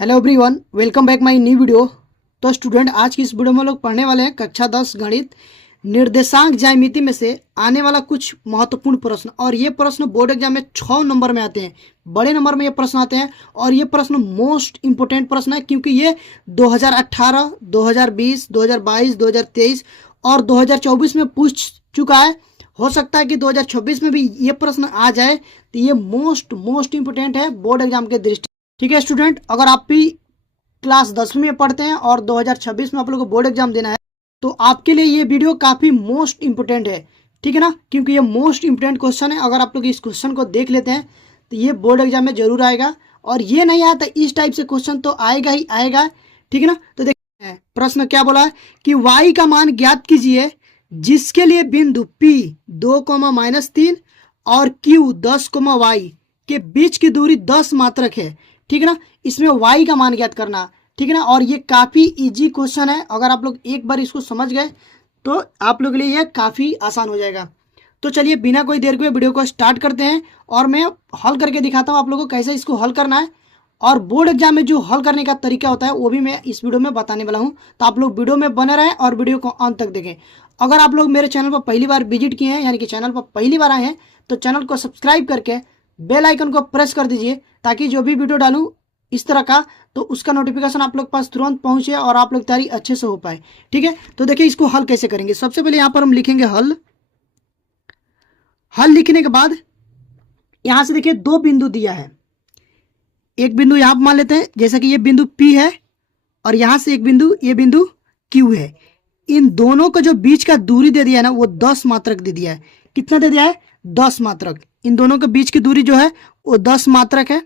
Hello everyone, welcome back my new video. तो student, आज की इस वीडियो में लोग पढ़ने वाले हैं कक्षा 10 गणित निर्देशांक ज्यामिति में से आने वाला कुछ महत्वपूर्ण प्रश्न। और ये प्रश्न बोर्ड एग्जाम में 6 नंबर में आते हैं, बड़े नंबर में ये प्रश्न आते हैं। और ये प्रश्न मोस्ट इंपोर्टेंट प्रश्न है क्योंकि ये 2018, 2020, 2022, 2023 और 2024 में पूछ चुका है। हो सकता है कि 2026 में भी ये प्रश्न आ जाए, तो ये मोस्ट इंपोर्टेंट है बोर्ड एग्जाम के दृष्टि। ठीक है स्टूडेंट, अगर आप भी क्लास 10वीं में पढ़ते हैं और 2026 में आप लोगों को बोर्ड एग्जाम देना है तो आपके लिए ये वीडियो काफ़ी मोस्ट इंपोर्टेंट है। ठीक है ना, क्योंकि ये मोस्ट इंपोर्टेंट क्वेश्चन है। अगर आप लोग इस क्वेश्चन को देख लेते हैं तो ये बोर्ड एग्जाम में जरूर आएगा। और ये नहीं आता, इस टाइप से क्वेश्चन तो आएगा ही आएगा। ठीक है ना, तो देखते हैं प्रश्न क्या बोला है कि y का मान ज्ञात कीजिए जिसके लिए बिंदु P 2, -3 और Q 10, y के बीच की दूरी 10 मात्रक है। ठीक है ना, इसमें y का मान ज्ञात करना। ठीक है ना, और ये काफ़ी इजी क्वेश्चन है। अगर आप लोग एक बार इसको समझ गए तो आप लोग के लिए ये काफ़ी आसान हो जाएगा। तो चलिए बिना कोई देर के वीडियो को स्टार्ट करते हैं और मैं हल करके दिखाता हूँ आप लोगों को कैसे इसको हल करना है। और बोर्ड एग्जाम में जो हल करने का तरीका होता है वो भी मैं इस वीडियो में बताने वाला हूँ। तो आप लोग वीडियो में बने रहें और वीडियो को अंत तक देखें। अगर आप लोग मेरे चैनल पर पहली बार विजिट किए हैं, यानी कि चैनल पर पहली बार आए हैं, तो चैनल को सब्सक्राइब करके बेल आइकन को प्रेस कर दीजिए ताकि जो भी वीडियो डालूँ इस तरह का, तो उसका नोटिफिकेशन आप लोग पास तुरंत पहुंचे और आप लोग तैयारी अच्छे से हो पाए। ठीक है, तो देखिए इसको हल कैसे करेंगे। सबसे पहले यहाँ पर हम लिखेंगे हल। हल लिखने के बाद यहाँ से देखिए दो बिंदु दिया है। एक बिंदु यहाँ मान लेते हैं, जैसा कि ये बिंदु P है और यहाँ से एक बिंदु, ये बिंदु Q है। इन दोनों को जो बीच का दूरी दे दिया है ना, वो 10 मात्रक दे दिया है। कितना दे दिया है? 10 मात्रक। इन दोनों के बीच की दूरी जो है वो 10 मात्रक है।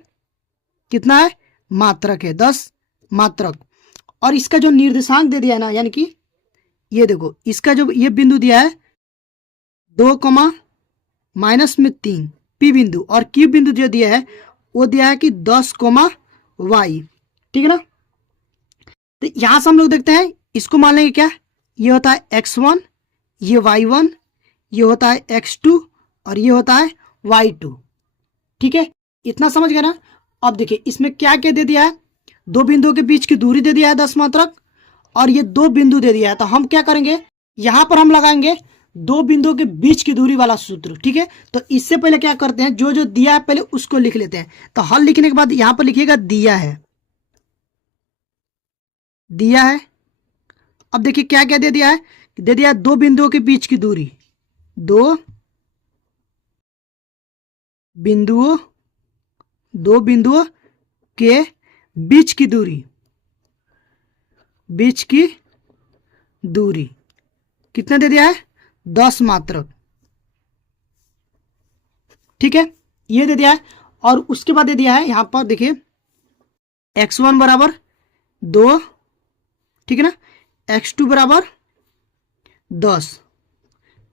कितना है? मात्रक है, 10 मात्रक। और इसका जो निर्देशांक दे दिया है ना, यानी कि ये देखो, इसका जो ये बिंदु दिया है 2, -3 P बिंदु, और Q बिंदु जो दिया है वो दिया है कि 10, y। ठीक है ना, तो यहां से हम लोग देखते हैं, इसको मान लेंगे क्या, ये होता है x1, ये y1, ये होता है x2 और ये होता है y2। ठीक है, इतना समझ गए ना। अब देखिए इसमें क्या क्या दे दिया है, दो बिंदुओं के बीच की दूरी दे दिया है 10 मात्रक, और ये दो बिंदु दे दिया है। तो हम क्या करेंगे, यहां पर हम लगाएंगे दो बिंदुओं के बीच की दूरी वाला सूत्र। ठीक है, तो इससे पहले क्या करते हैं, जो जो दिया है पहले उसको लिख लेते हैं। तो हल लिखने के बाद यहां पर लिखिएगा दिया है, दिया है। अब देखिए क्या क्या दे दिया है, दे दिया है दो बिंदुओं के बीच की दूरी, दो बिंदुओं के बीच की दूरी, बीच की दूरी कितना दे दिया है? 10 मात्रक। ठीक है, ये दे दिया है। और उसके बाद दे दिया है यहां पर देखिए x1 बराबर 2, ठीक है ना, x2 बराबर 10।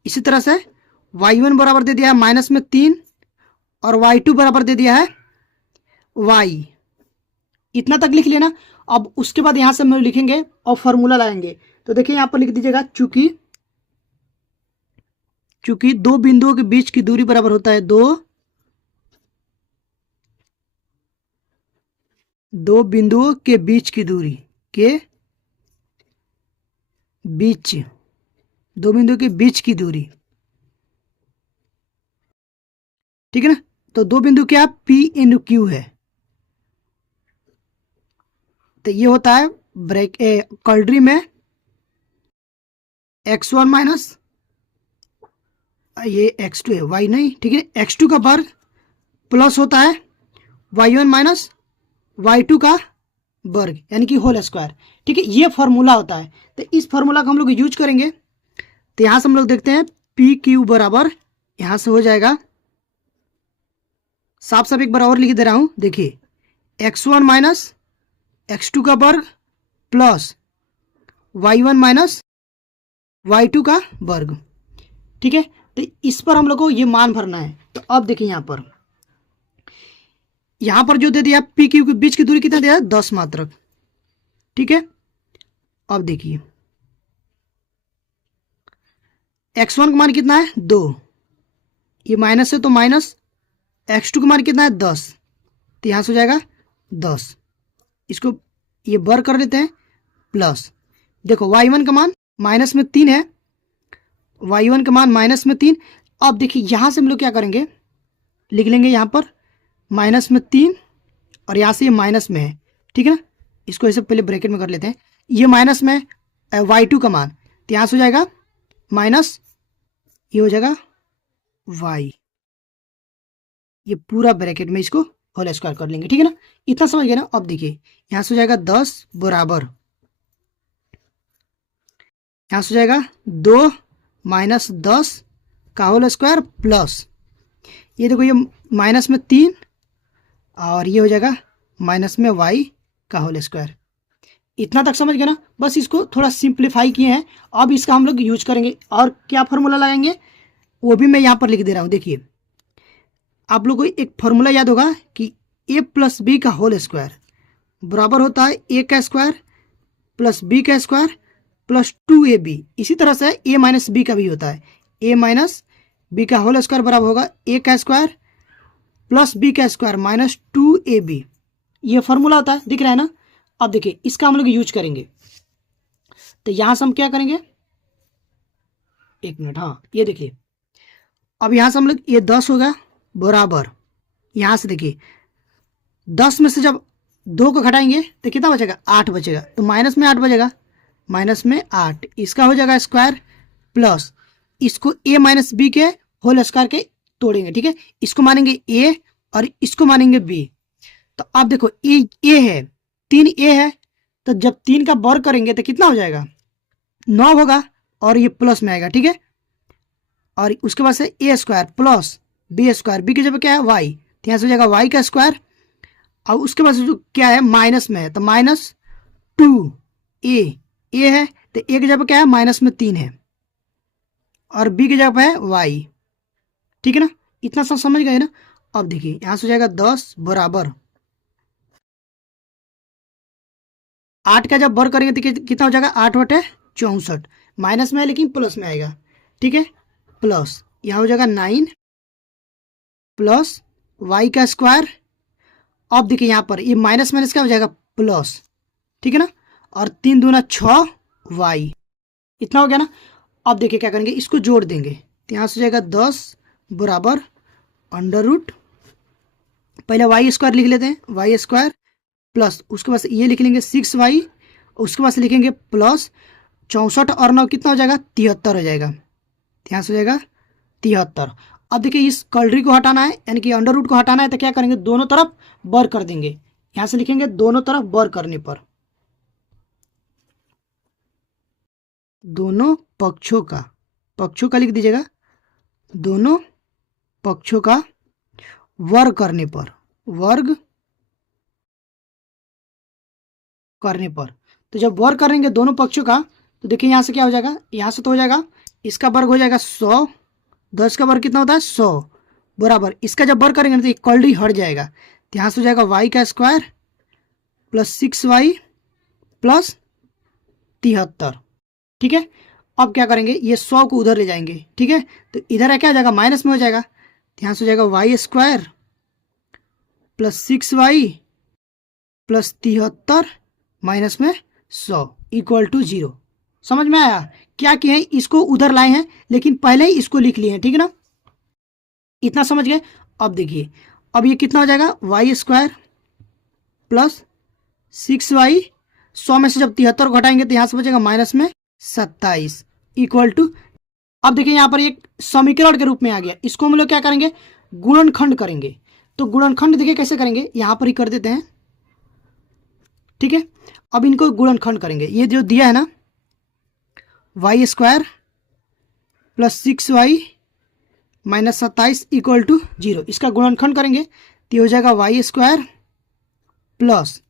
इसी तरह से y1 बराबर दे दिया है -3 और y2 बराबर दे दिया है y। इतना तक लिख लेना। अब उसके बाद यहां से हम लिखेंगे और फॉर्मूला लगाएंगे। तो देखिए यहां पर लिख दीजिएगा, चूंकि दो बिंदुओं के बीच की दूरी बराबर होता है दो बिंदुओं के बीच की दूरी दो बिंदुओं के बीच की दूरी। ठीक है ना, तो दो बिंदु क्या P × Q है। तो ये होता है कर्डरी में x1 माइनस ये x2 है, y नहीं, ठीक है, x2 का वर्ग प्लस होता है y1 माइनस y2 का वर्ग, यानी कि होल स्क्वायर। ठीक है, ये फॉर्मूला होता है। तो इस फॉर्मूला को हम लोग यूज करेंगे। तो यहां से हम लोग देखते हैं PQ बराबर, यहां से हो जाएगा, साफ साफ एक बार और लिख दे रहा हूं, देखिए x1 माइनस x2 का वर्ग प्लस y1 माइनस y2 का वर्ग। ठीक है, तो इस पर हम लोग को ये मान भरना है। तो अब देखिए यहां पर जो दे दिया PQ के बीच की दूरी कितना दिया है? 10 मात्रक। ठीक है, अब देखिए x1 का मान कितना है? 2, ये माइनस है तो माइनस, x2 का मान कितना है? 10, तो यहां से हो जाएगा 10। इसको ये बर कर लेते हैं प्लस। देखो y1 का मान माइनस में 3 है, y1 का मान माइनस में 3। अब देखिए यहाँ से हम लोग क्या करेंगे, लिख लेंगे यहाँ पर माइनस में 3 और यहाँ से ये माइनस में है, ठीक है ना। इसको ऐसे पहले ब्रैकेट में कर लेते हैं। ये माइनस में y2 का मान, तो यहाँ से हो जाएगा माइनस, ये हो जाएगा y, ये पूरा ब्रैकेट में इसको होल स्क्वायर कर लेंगे, ठीक है ना। इतना समझ गए ना। अब देखिए यहाँ से हो जाएगा 10 बराबर, यहाँ से हो जाएगा 2 माइनस 10 का होल स्क्वायर प्लस, ये देखो ये माइनस में 3 और ये हो जाएगा माइनस में y का होल स्क्वायर। इतना तक समझ गए ना। बस इसको थोड़ा सिंप्लीफाई किए हैं। अब इसका हम लोग यूज करेंगे और क्या फार्मूला लगाएंगे वो भी मैं यहाँ पर लिख दे रहा हूँ। देखिए आप लोगों को एक फार्मूला याद होगा कि a प्लस बी का होल स्क्वायर बराबर होता है a का स्क्वायर प्लस b का स्क्वायर प्लस 2ab। इसी तरह से a माइनस बी का भी होता है, a माइनस बी का होल स्क्वायर बराबर होगा a का स्क्वायर प्लस b का स्क्वायर माइनस 2ab। ये फार्मूला होता है, दिख रहा है ना। अब देखिए इसका हम लोग यूज करेंगे, तो यहां से हम क्या करेंगे, एक मिनट, हाँ ये देखिए अब यहां से हम लोग ये 10 होगा बराबर, यहां से देखिए 10 में से जब 2 को घटाएंगे तो कितना बचेगा, 8 बचेगा। तो माइनस में 8 बचेगा, माइनस में 8, इसका हो जाएगा स्क्वायर प्लस इसको a माइनस बी के होल स्क्वायर के तोड़ेंगे, ठीक है। इसको मानेंगे a और इसको मानेंगे b। तो अब देखो a है, 3a है, तो जब 3 का वर्ग करेंगे तो कितना हो जाएगा, 9 होगा और ये प्लस में आएगा, ठीक है। और उसके बाद से a square plus b square, b की जगह क्या है y, तो यहाँ से हो जाएगा y का स्क्वायर। और उसके बाद से जो क्या है माइनस में है, तो माइनस 2a है, तो a की जगह क्या है माइनस में 3 है और b की जगह पे है y, ठीक है ना। इतना सब समझ गए ना। अब देखिए यहाँ से हो जाएगा 10 बराबर 8 का जब वर्ग करेंगे तो कितना हो जाएगा, 8/64, माइनस में है लेकिन प्लस में आएगा, ठीक है। प्लस यहाँ हो जाएगा 9 प्लस y का स्क्वायर। अब देखिए यहाँ पर ये माइनस माइनस क्या हो जाएगा प्लस, ठीक है ना। और 3 दूना 6 y, इतना हो गया ना। अब देखिए क्या करेंगे, इसको जोड़ देंगे, तो यहाँ से हो जाएगा 10 बराबर अंडर रूट, पहले y स्क्वायर लिख लेते हैं, y स्क्वायर प्लस उसके बाद ये लिख लेंगे 6y, उसके बाद से लिखेंगे प्लस 64 और 9 कितना हो जाएगा 73 हो जाएगा, यहाँ से हो जाएगा 73। अब देखिए इस कलरी को हटाना है यानी कि अंडर रूट को हटाना है, तो क्या करेंगे दोनों तरफ वर्ग कर देंगे। यहाँ से लिखेंगे दोनों तरफ वर्ग करने पर, दोनों पक्षों का लिख दीजिएगा, दोनों पक्षों का वर्ग करने पर, वर्ग करने पर। तो जब वर्ग करेंगे दोनों पक्षों का, तो देखिए यहाँ से क्या हो जाएगा, यहाँ से तो हो जाएगा इसका वर्ग हो जाएगा 100, 10 का वर्ग कितना होता है 100 बराबर, इसका जब वर्ग करेंगे तो ये कलरी हट जाएगा, तो यहाँ से हो जाएगा y का स्क्वायर प्लस 6y प्लस 73, ठीक है। अब क्या करेंगे, ये 100 को उधर ले जाएंगे, ठीक है। तो इधर क्या हो जाएगा माइनस में हो जाएगा, तो यहाँ से हो जाएगा y square plus 6y plus 73 minus में 100 इक्वल टू 0। समझ में आया क्या किए हैं, इसको उधर लाए हैं लेकिन पहले ही इसको लिख लिए हैं, ठीक है ना। इतना समझ गए। अब देखिए अब ये कितना हो जाएगा y स्क्वायर प्लस 6y, 100 में से जब 73 घटाएंगे तो यहाँ से बचेगा माइनस में 27 इक्वल टू। अब देखिए यहाँ पर एक समीकरण के रूप में आ गया, इसको हम लोग क्या करेंगे गुणनखंड करेंगे। तो गुणनखंड देखिए कैसे करेंगे, यहाँ पर ही कर देते हैं, ठीक है। अब इनको गुणनखंड करेंगे, ये जो दिया है ना y square plus 6y minus 27 equal to 0, इसका गुणनखंड करेंगे तो हो जाएगा y स्क्वायर प्लस,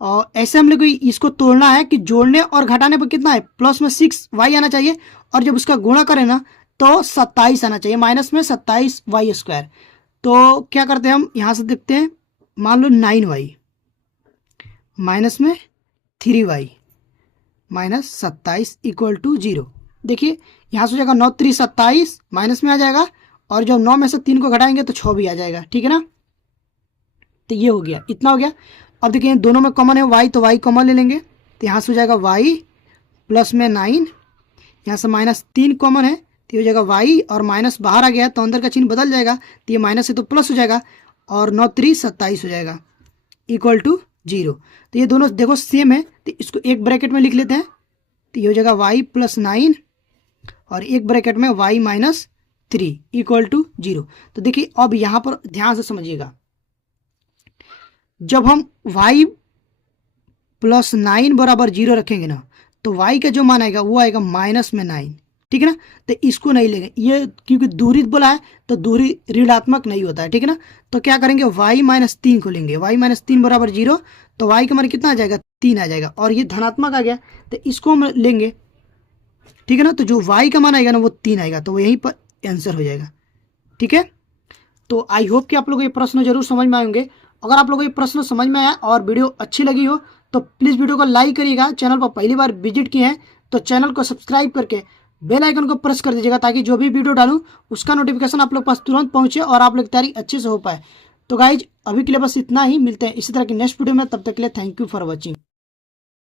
और ऐसे हम लोग को इसको तोड़ना है कि जोड़ने और घटाने पर कितना है प्लस में 6y आना चाहिए, और जब उसका गुणा करें ना तो 27 आना चाहिए, माइनस में 27 y स्क्वायर। तो क्या करते हैं हम यहाँ से देखते हैं, मान लो 9y माइनस में 3y माइनस 27 इक्वल टू 0। देखिए यहाँ से हो जाएगा 9 3 27 माइनस में आ जाएगा, और जब 9 में से 3 को घटाएंगे तो 6 भी आ जाएगा, ठीक है ना। तो ये हो गया, इतना हो गया। अब देखिए दोनों में कॉमन है y, तो y कॉमन ले लेंगे, तो यहाँ से हो जाएगा y प्लस में 9, यहाँ से -3 कॉमन है तो ये हो जाएगा y, और माइनस बाहर आ गया तो अंदर का चिन्ह बदल जाएगा, तो ये माइनस है तो प्लस हो जाएगा, और 9 3 27 हो जाएगा इक्वल टू 0। तो ये दोनों देखो सेम है, तो इसको एक ब्रैकेट में लिख लेते हैं, तो ये हो जाएगा y प्लस 9 और एक ब्रैकेट में y माइनस 3 इक्वल टू 0। तो देखिए अब यहाँ पर ध्यान से समझिएगा, जब हम y प्लस 9 बराबर 0 रखेंगे ना, तो y का जो मान आएगा वो आएगा -9, ठीक है ना। तो इसको नहीं लेंगे, ये क्योंकि दूरी बोला है तो दूरी ऋणात्मक नहीं होता है, ठीक है ना। तो क्या करेंगे, y -3 को लेंगे, y -3 बराबर 0, तो y का मान कितना आ जाएगा 3 आ जाएगा, और ये धनात्मक आ गया तो इसको हम लेंगे, ठीक है ना। तो जो y का मान आएगा ना वो 3 आएगा, तो वो यहीं पर आंसर हो जाएगा, ठीक है। तो आई होप कि आप लोगों को ये प्रश्न जरूर समझ में आएंगे। अगर आप लोगों को ये प्रश्न समझ में आया और वीडियो अच्छी लगी हो तो प्लीज़ वीडियो को लाइक करिएगा। चैनल पर पहली बार विजिट किए हैं तो चैनल को सब्सक्राइब करके बेल आइकन को प्रेस कर दीजिएगा, ताकि जो भी वीडियो डालूं उसका नोटिफिकेशन आप लोग पास तुरंत पहुंचे और आप लोग की तैयारी अच्छे से हो पाए। तो गाइज अभी के लिए बस इतना ही, मिलते हैं इसी तरह की नेक्स्ट वीडियो में, तब तक के लिए थैंक यू फॉर वॉचिंग।